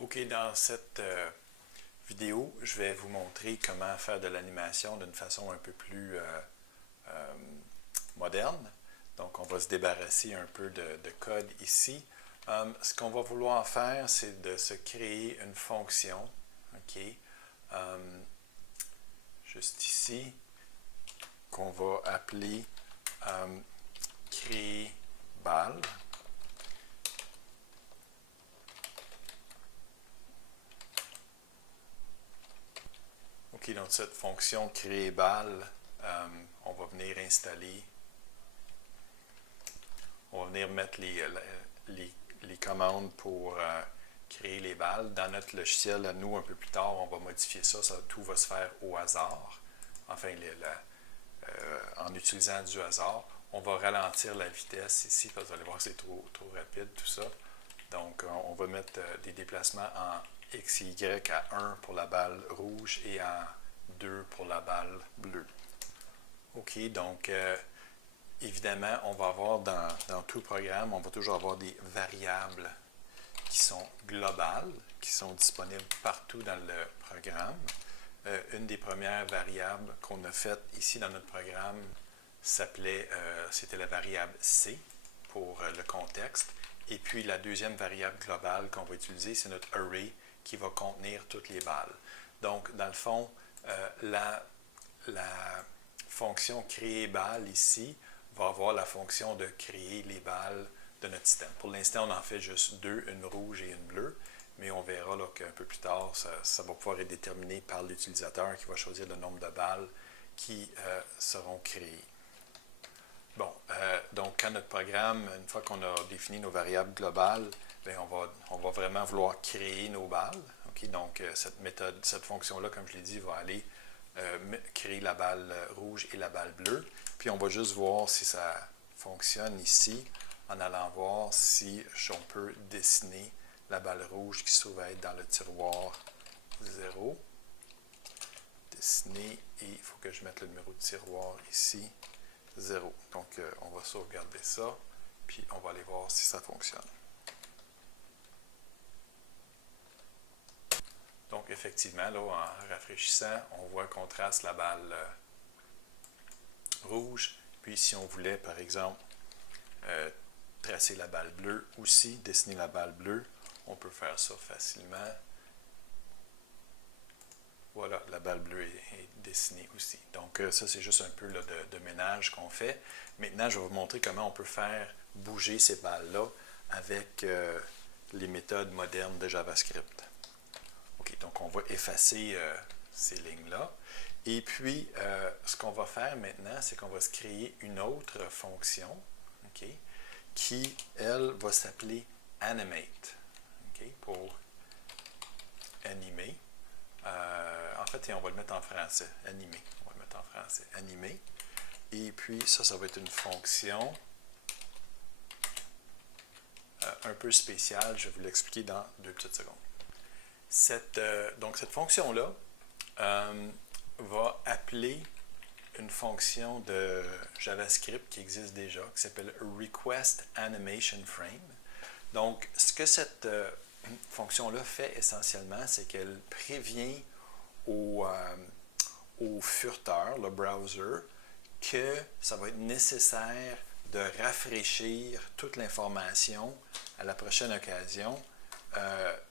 Ok, dans cette vidéo, je vais vous montrer comment faire de l'animation d'une façon un peu plus euh, moderne. Donc, on va se débarrasser un peu de code ici. Ce qu'on va vouloir faire, c'est de se créer une fonction, ok, juste ici, qu'on va appeler créer balle. Ok, donc cette fonction créer balle, on va venir installer, on va venir mettre les commandes pour créer les balles. Dans notre logiciel, à nous, un peu plus tard, on va modifier ça, tout va se faire au hasard. Enfin, en utilisant du hasard. On va ralentir la vitesse ici, parce que vous allez voir que c'est trop rapide tout ça. Donc, on va mettre des déplacements en X et Y à 1 pour la balle rouge et en 2 pour la balle bleue. OK, donc évidemment, on va avoir dans tout programme, on va toujours avoir des variables qui sont globales, qui sont disponibles partout dans le programme. Une des premières variables qu'on a faites ici dans notre programme c'était la variable C pour le contexte. Et puis la deuxième variable globale qu'on va utiliser, c'est notre array qui va contenir toutes les balles. Donc, dans le fond, la fonction créer balle ici va avoir la fonction de créer les balles de notre système. Pour l'instant, on en fait juste deux, une rouge et une bleue, mais on verra qu'un peu plus tard, ça va pouvoir être déterminé par l'utilisateur qui va choisir le nombre de balles qui seront créées. Bon, donc quand notre programme, une fois qu'on a défini nos variables globales, bien, on va vraiment vouloir créer nos balles. Okay? Donc, cette fonction-là, comme je l'ai dit, va aller créer la balle rouge et la balle bleue. Puis on va juste voir si ça fonctionne ici, en allant voir si on peut dessiner la balle rouge qui se trouve être dans le tiroir 0. Dessiner, et il faut que je mette le numéro de tiroir ici, 0. Donc, on va sauvegarder ça, puis on va aller voir si ça fonctionne. Donc, effectivement, là, en rafraîchissant, on voit qu'on trace la balle rouge. Puis, si on voulait, par exemple, tracer la balle bleue aussi, dessiner la balle bleue, on peut faire ça facilement. Voilà, la balle bleue est dessinée aussi. Donc, ça, c'est juste un peu là, de ménage qu'on fait. Maintenant, je vais vous montrer comment on peut faire bouger ces balles-là avec les méthodes modernes de JavaScript. OK, donc on va effacer ces lignes-là. Et puis, ce qu'on va faire maintenant, c'est qu'on va se créer une autre fonction, OK, qui, elle, va s'appeler animate, OK, pour animer. En fait, on va le mettre en français, animer. On va le mettre en français, animer. Et puis, ça va être une fonction un peu spéciale. Je vais vous l'expliquer dans 2 petites secondes. Donc, cette fonction-là va appeler une fonction de JavaScript qui existe déjà, qui s'appelle requestAnimationFrame. Donc, ce que cette fonction-là fait essentiellement, c'est qu'elle prévient au furteur, le browser, que ça va être nécessaire de rafraîchir toute l'information à la prochaine occasion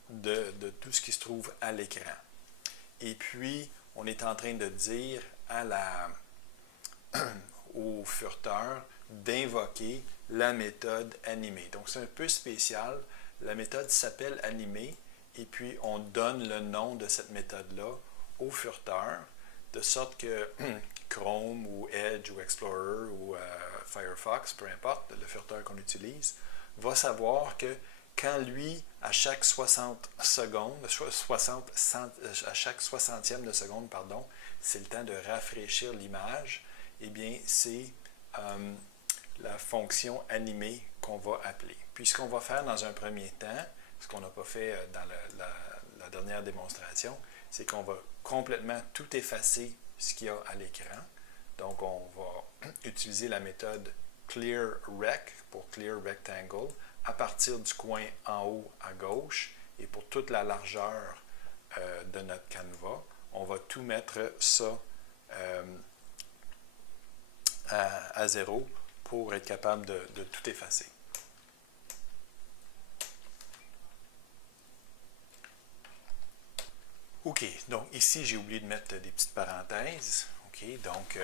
de tout ce qui se trouve à l'écran. Et puis, on est en train de dire au furteur d'invoquer la méthode animer. Donc, c'est un peu spécial. La méthode s'appelle animer et puis on donne le nom de cette méthode-là au furteur, de sorte que Chrome ou Edge ou Explorer ou Firefox, peu importe le furteur qu'on utilise, va savoir que quand lui, à chaque 60 secondes, à chaque 60e de seconde, pardon, c'est le temps de rafraîchir l'image, eh bien, c'est la fonction animer qu'on va appeler. Puis, ce qu'on va faire dans un premier temps, ce qu'on n'a pas fait dans la dernière démonstration, c'est qu'on va complètement tout effacer ce qu'il y a à l'écran. Donc, on va utiliser la méthode clearRect pour clear rectangle à partir du coin en haut à gauche et pour toute la largeur de notre canevas, on va tout mettre ça à 0 pour être capable de tout effacer. OK, donc ici, j'ai oublié de mettre des petites parenthèses. OK, donc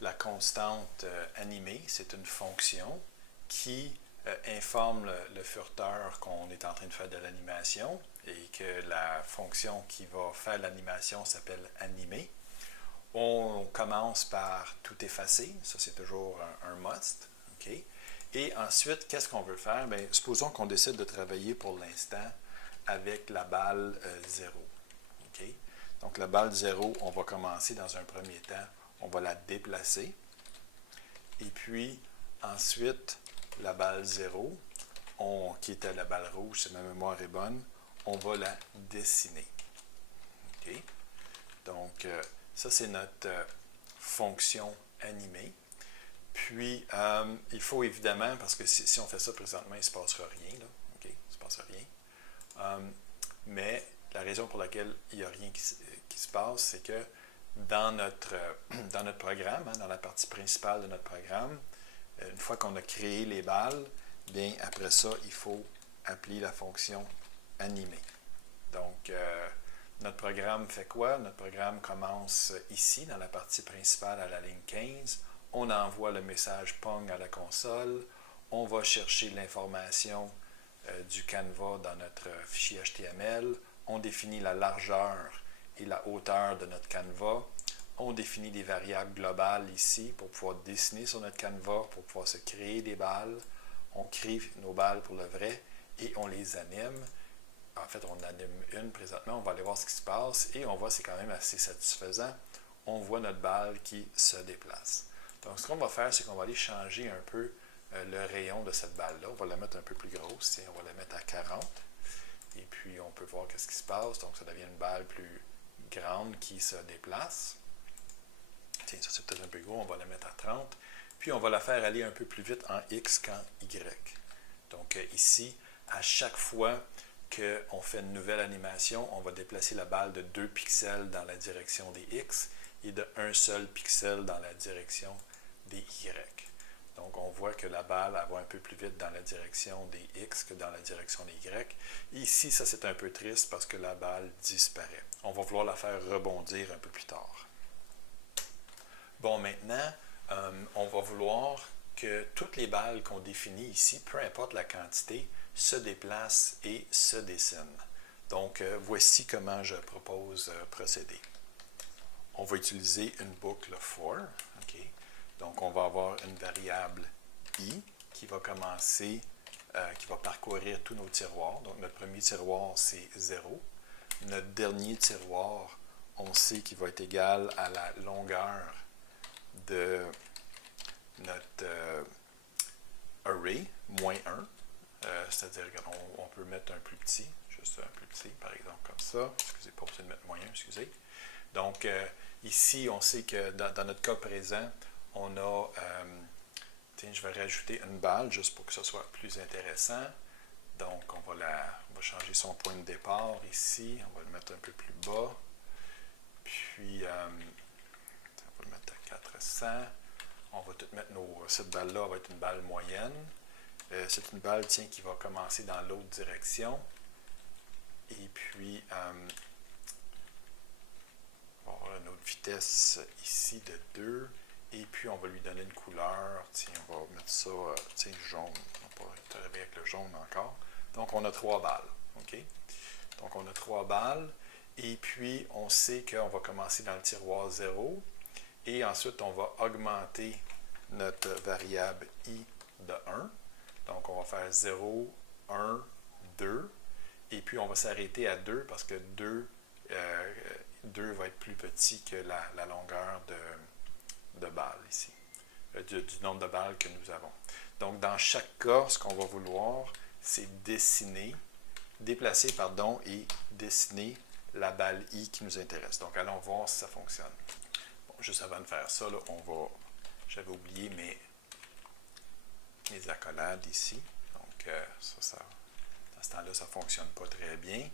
la constante animée, c'est une fonction qui informe le furteur qu'on est en train de faire de l'animation et que la fonction qui va faire l'animation s'appelle animée. On commence par tout effacer, ça c'est toujours un must. Okay? Et ensuite, qu'est-ce qu'on veut faire? Bien, supposons qu'on décide de travailler pour l'instant avec la balle 0. Okay? Donc la balle 0, on va commencer dans un premier temps, on va la déplacer. Et puis ensuite, la balle 0, qui était la balle rouge, si ma mémoire est bonne, on va la dessiner. Okay? Donc, ça, c'est notre fonction animée. Puis, il faut évidemment, parce que si on fait ça présentement, il ne se passera rien. Là. Okay? Il ne se passera rien. Mais la raison pour laquelle il n'y a rien qui se passe, c'est que dans notre programme, dans la partie principale de notre programme, une fois qu'on a créé les balles, bien après ça, il faut appeler la fonction animée. Donc, notre programme fait quoi? Notre programme commence ici, dans la partie principale à la ligne 15. On envoie le message Pong à la console. On va chercher l'information du canevas dans notre fichier HTML. On définit la largeur et la hauteur de notre canevas. On définit des variables globales ici pour pouvoir dessiner sur notre canevas, pour pouvoir se créer des balles. On crée nos balles pour le vrai et on les anime. En fait, on anime une présentement, on va aller voir ce qui se passe et on voit que c'est quand même assez satisfaisant. On voit notre balle qui se déplace. Donc, ce qu'on va faire, c'est qu'on va aller changer un peu le rayon de cette balle-là. On va la mettre un peu plus grosse, tiens, on va la mettre à 40. Et puis, on peut voir ce qui se passe. Donc, ça devient une balle plus grande qui se déplace. Tiens, ça c'est peut-être un peu gros, on va la mettre à 30. Puis, on va la faire aller un peu plus vite en X qu'en Y. Donc, ici, à chaque fois qu'on fait une nouvelle animation, on va déplacer la balle de 2 pixels dans la direction des X et de 1 seul pixel dans la direction des Y. Donc, on voit que la balle va un peu plus vite dans la direction des X que dans la direction des Y. Ici, ça c'est un peu triste parce que la balle disparaît. On va vouloir la faire rebondir un peu plus tard. Bon, maintenant, on va vouloir que toutes les balles qu'on définit ici, peu importe la quantité, se déplacent et se dessinent. Donc, voici comment je propose procéder. On va utiliser une boucle for. Okay? Donc, on va avoir une variable i qui va commencer, qui va parcourir tous nos tiroirs. Donc, notre premier tiroir, c'est 0. Notre dernier tiroir, on sait qu'il va être égal à la longueur de notre array, moins 1. C'est-à-dire qu'on peut mettre un plus petit, juste un plus petit, par exemple, comme ça. Excusez, pas besoin de mettre moins 1, excusez. Donc, ici, on sait que dans notre cas présent, on a, tiens, je vais rajouter une balle juste pour que ce soit plus intéressant. Donc, on va changer son point de départ ici. On va le mettre un peu plus bas. Puis, on va le mettre à 400. On va tout mettre cette balle-là va être une balle moyenne. C'est une balle, tiens, qui va commencer dans l'autre direction. Et puis, on va avoir une autre vitesse ici de 2. Et puis, on va lui donner une couleur. Tiens, on va mettre ça, tiens, jaune. On va pas arriver avec le jaune encore. Donc, on a 3 balles. OK? Donc, on a 3 balles. Et puis, on sait qu'on va commencer dans le tiroir 0. Et ensuite, on va augmenter notre variable i de 1. Donc, on va faire 0, 1, 2. Et puis, on va s'arrêter à 2 parce que 2 va être plus petit que la longueur de balles ici, du nombre de balles que nous avons. Donc, dans chaque cas, ce qu'on va vouloir, c'est déplacer et dessiner la balle I qui nous intéresse. Donc, allons voir si ça fonctionne. Bon, juste avant de faire ça, là, j'avais oublié mes accolades ici. Donc, ça ce temps-là, ça ne fonctionne pas très bien.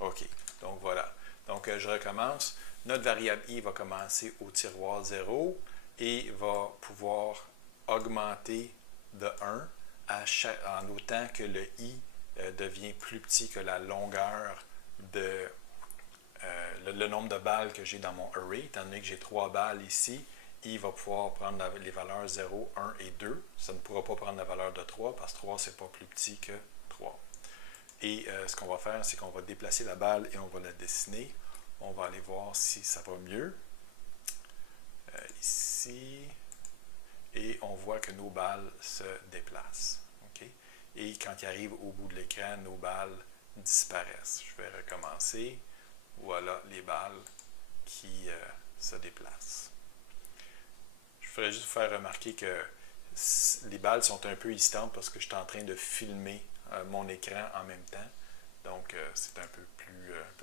OK, donc voilà. Donc, je recommence. Notre variable i va commencer au tiroir 0 et va pouvoir augmenter de 1 en autant que le i devient plus petit que la longueur de le nombre de balles que j'ai dans mon array. Étant donné que j'ai 3 balles ici, i va pouvoir prendre les valeurs 0, 1 et 2. Ça ne pourra pas prendre la valeur de 3 parce que 3, c'est pas plus petit que 3. Et ce qu'on va faire, c'est qu'on va déplacer la balle et on va la dessiner. On va aller voir si ça va mieux. Ici. Et on voit que nos balles se déplacent. Okay? Et quand ils arrivent au bout de l'écran, nos balles disparaissent. Je vais recommencer. Voilà les balles qui se déplacent. Je voudrais juste vous faire remarquer que les balles sont un peu hésitantes parce que je suis en train de filmer mon écran en même temps. Donc, c'est un peu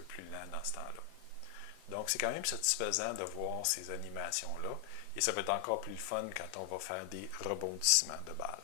plus lent dans ce temps-là. Donc, c'est quand même satisfaisant de voir ces animations-là. Et ça va être encore plus fun quand on va faire des rebondissements de balles.